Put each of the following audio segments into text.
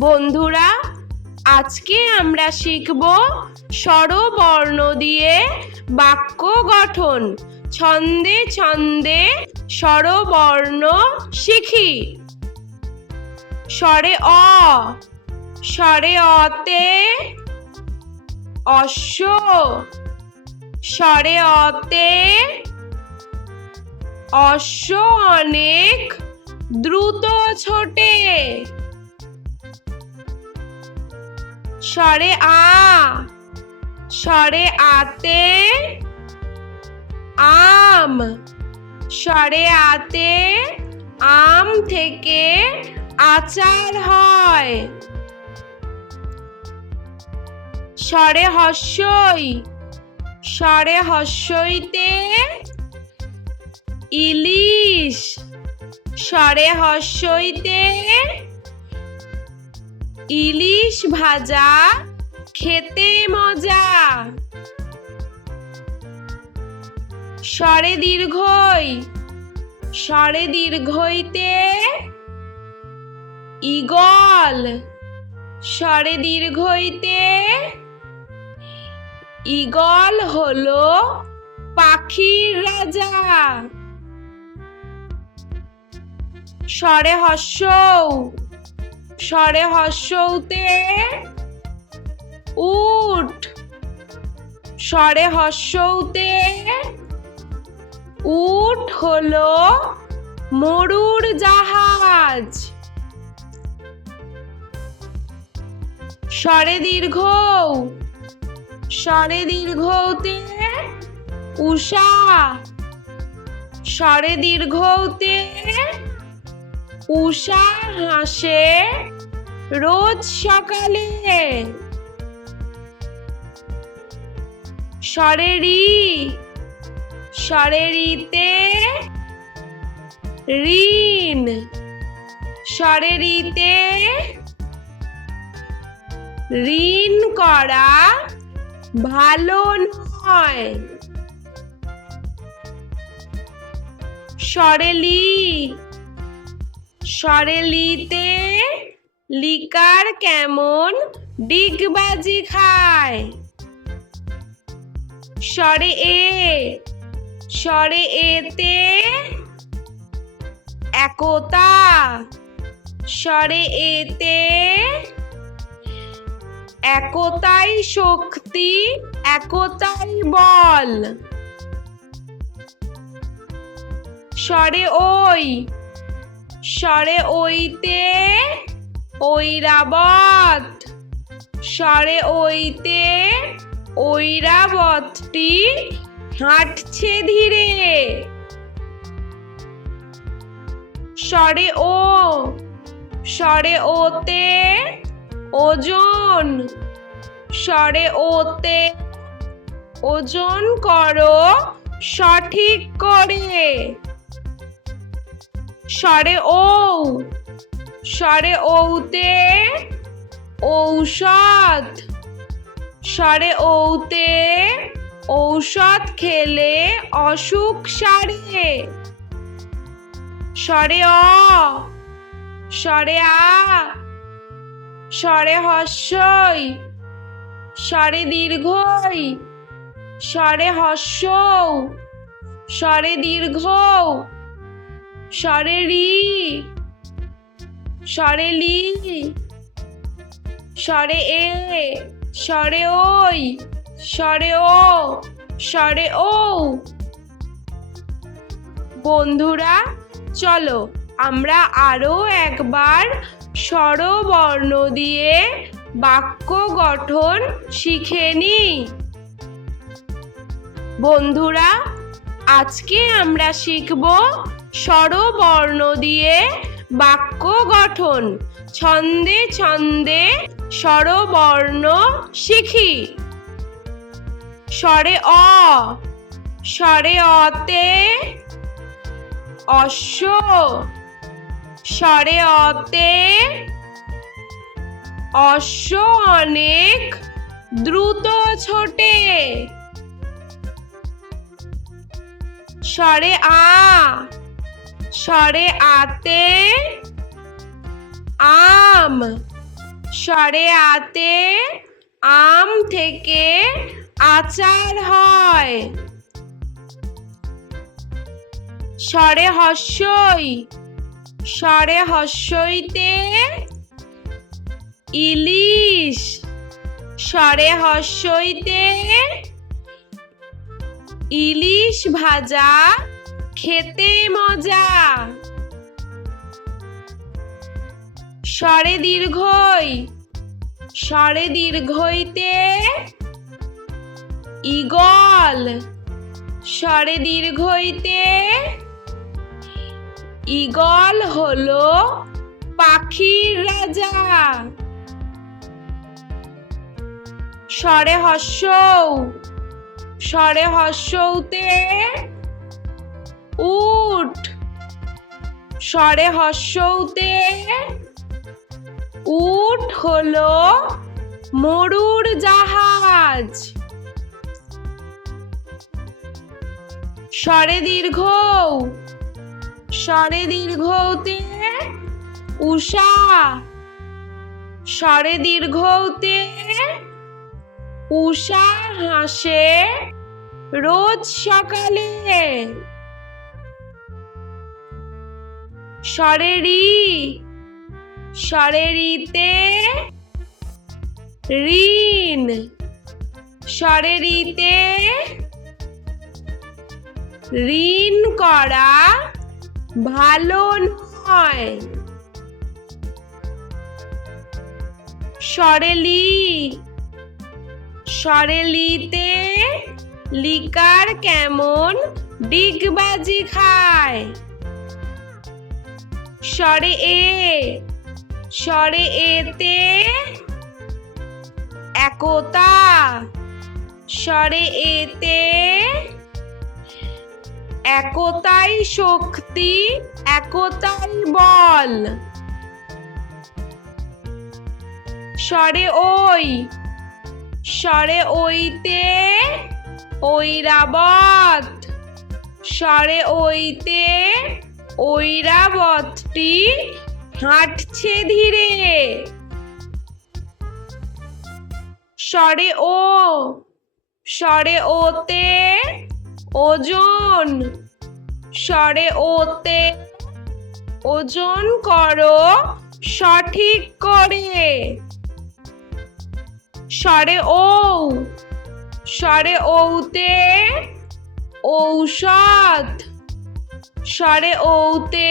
বন্ধুরা, আজকে আমরা শিখব স্বরবর্ণ দিয়ে বাক্য গঠন। ছন্দে ছন্দে স্বরবর্ণ শিখি। স্বরে অ, স্বরে অতে অশ্ব, স্বরে অতে অশ্ব অনেক দ্রুত ছোটে। স্বরে আ, স্বরে আতে আম, স্বরে আতে আম থেকে আচার হয়। স্বরে হস্যই, স্বরে হস্যইতে ইলিশ, স্বরে হস্যইতে ইলিশ ভাজা খেতে মজা। স্বরে দীর্ঘই, স্বরে দীর্ঘইতে ঈগল, স্বরে দীর্ঘইতে ঈগল হলো পাখির রাজা। স্বরে হস্যৌ, স্বরে হস্যৌতে উট, স্বরে হস্যৌতে উট হলো মরুর জাহাজ। স্বরে দীর্ঘৌ, স্বরে দীর্ঘৌতে উষা, স্বরে দীর্ঘৌতে উষা হাসে রোজ সকালে। স্বরে রি, স্বরে রিতে ঋণ, স্বরে রিতে ঋণ করা ভালো নয়। স্বরে লি, স্বরে লিতে লিকার কেমন ডিগবাজি খায়। স্বরে এ, স্বরে এতে একতা, স্বরে এতে একতাই শক্তি, একতাই বল। স্বরে ওই, স্বরে ওইতে ঐরাবত, স্বরে ওইতে ঐরাবতটি হাঁটছে ধীরে। স্বরে ও, স্বরে ওতে ওজন, স্বরে ওতে ওজন করো সঠিক করে। স্বরে ঔ, স্বরে ঔতে ঔষধ, স্বরে ঔতে ঔষধ খেলে অসুখ সারে। স্বরে অ, স্বরে আ, স্বরে হস্যই, স্বরে দীর্ঘই, স্বরে হস্যৌ, স্বরে দীর্ঘৌ, স্বরে রি, স্বরে লি, স্বরে এ, স্বরে ওই, স্বরে ও, স্বরে ঔ। বন্ধুরা, চলো আমরা আরো একবার স্বরবর্ণ দিয়ে বাক্য গঠন শিখে নিই। বন্ধুরা, আজকে আমরা শিখব স্বরবর্ণ দিয়ে বাক্য গঠন। ছন্দে ছন্দে স্বরবর্ণ শিখি। স্বরে অ, স্বরে অতে অশ্ব, স্বরে অতে অশ্ব অনেক দ্রুত ছোটে। স্বরে আ, স্বরে আতে আম, স্বরে আতে আম থেকে আচার হয়। স্বরে হস্যই, স্বরে হস্যইতে ইলিশ। স্বরে হস্যইতে ইলিশ ভাজা খেতে মজা। স্বরে দীর্ঘই, স্বরে দীর্ঘইতে ঈগল। স্বরে দীর্ঘইতে ঈগল হলো পাখির রাজা। স্বরে হস্যৌ, স্বরে হস্যৌতে উট। স্বরে হস্যৌতে উট হলো মরুর জাহাজ। স্বরে দীর্ঘৌ, স্বরে দীর্ঘৌতে উষা। স্বরে দীর্ঘৌতে উষা হাসে রোজ সকালে। স্বরে রি, স্বরে রিতে ঋণ। স্বরে রিতে ঋণ করা ভালো নয়। স্বরে লি, স্বরে লিতে লিকার কেমন ডিগবাজি খায়। স্বরে এ, স্বরে এতে একতা। স্বরে এতে একতাই শক্তি, একতাই বল। স্বরে ওই, স্বরে ওইতে ঐরাবত। স্বরে ওইতে ঐরাবতটি হাঁটছে ধীরে। স্বরে ও, স্বরে ওতে ওজন। স্বরে ওতে ওজন করো সঠিক করে। স্বরে ঔ, স্বরে ঔতে ঔষধ। স্বরে ঔতে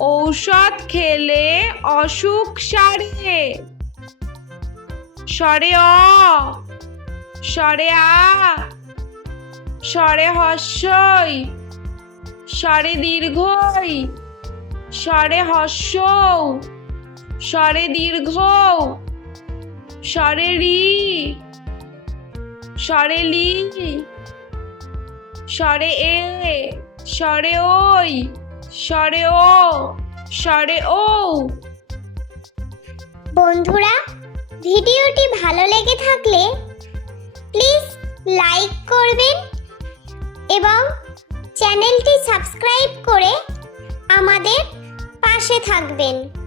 ঔষধ খেলে অসুখ সারে। স্বরে অ, স্বরে আ, স্বরে হস্যই, স্বরে দীর্ঘই, স্বরে হস্যৌ, স্বরে দীর্ঘৌ, স্বরে রি, স্বরে লি, স্বরে এ, স্বরে ওই, স্বরে ও, স্বরে ও। বন্ধুরা, ভিডিওটি ভালো লেগে থাকলে প্লিজ লাইক করবেন এবং চ্যানেলটি সাবস্ক্রাইব করে আমাদের পাশে থাকবেন।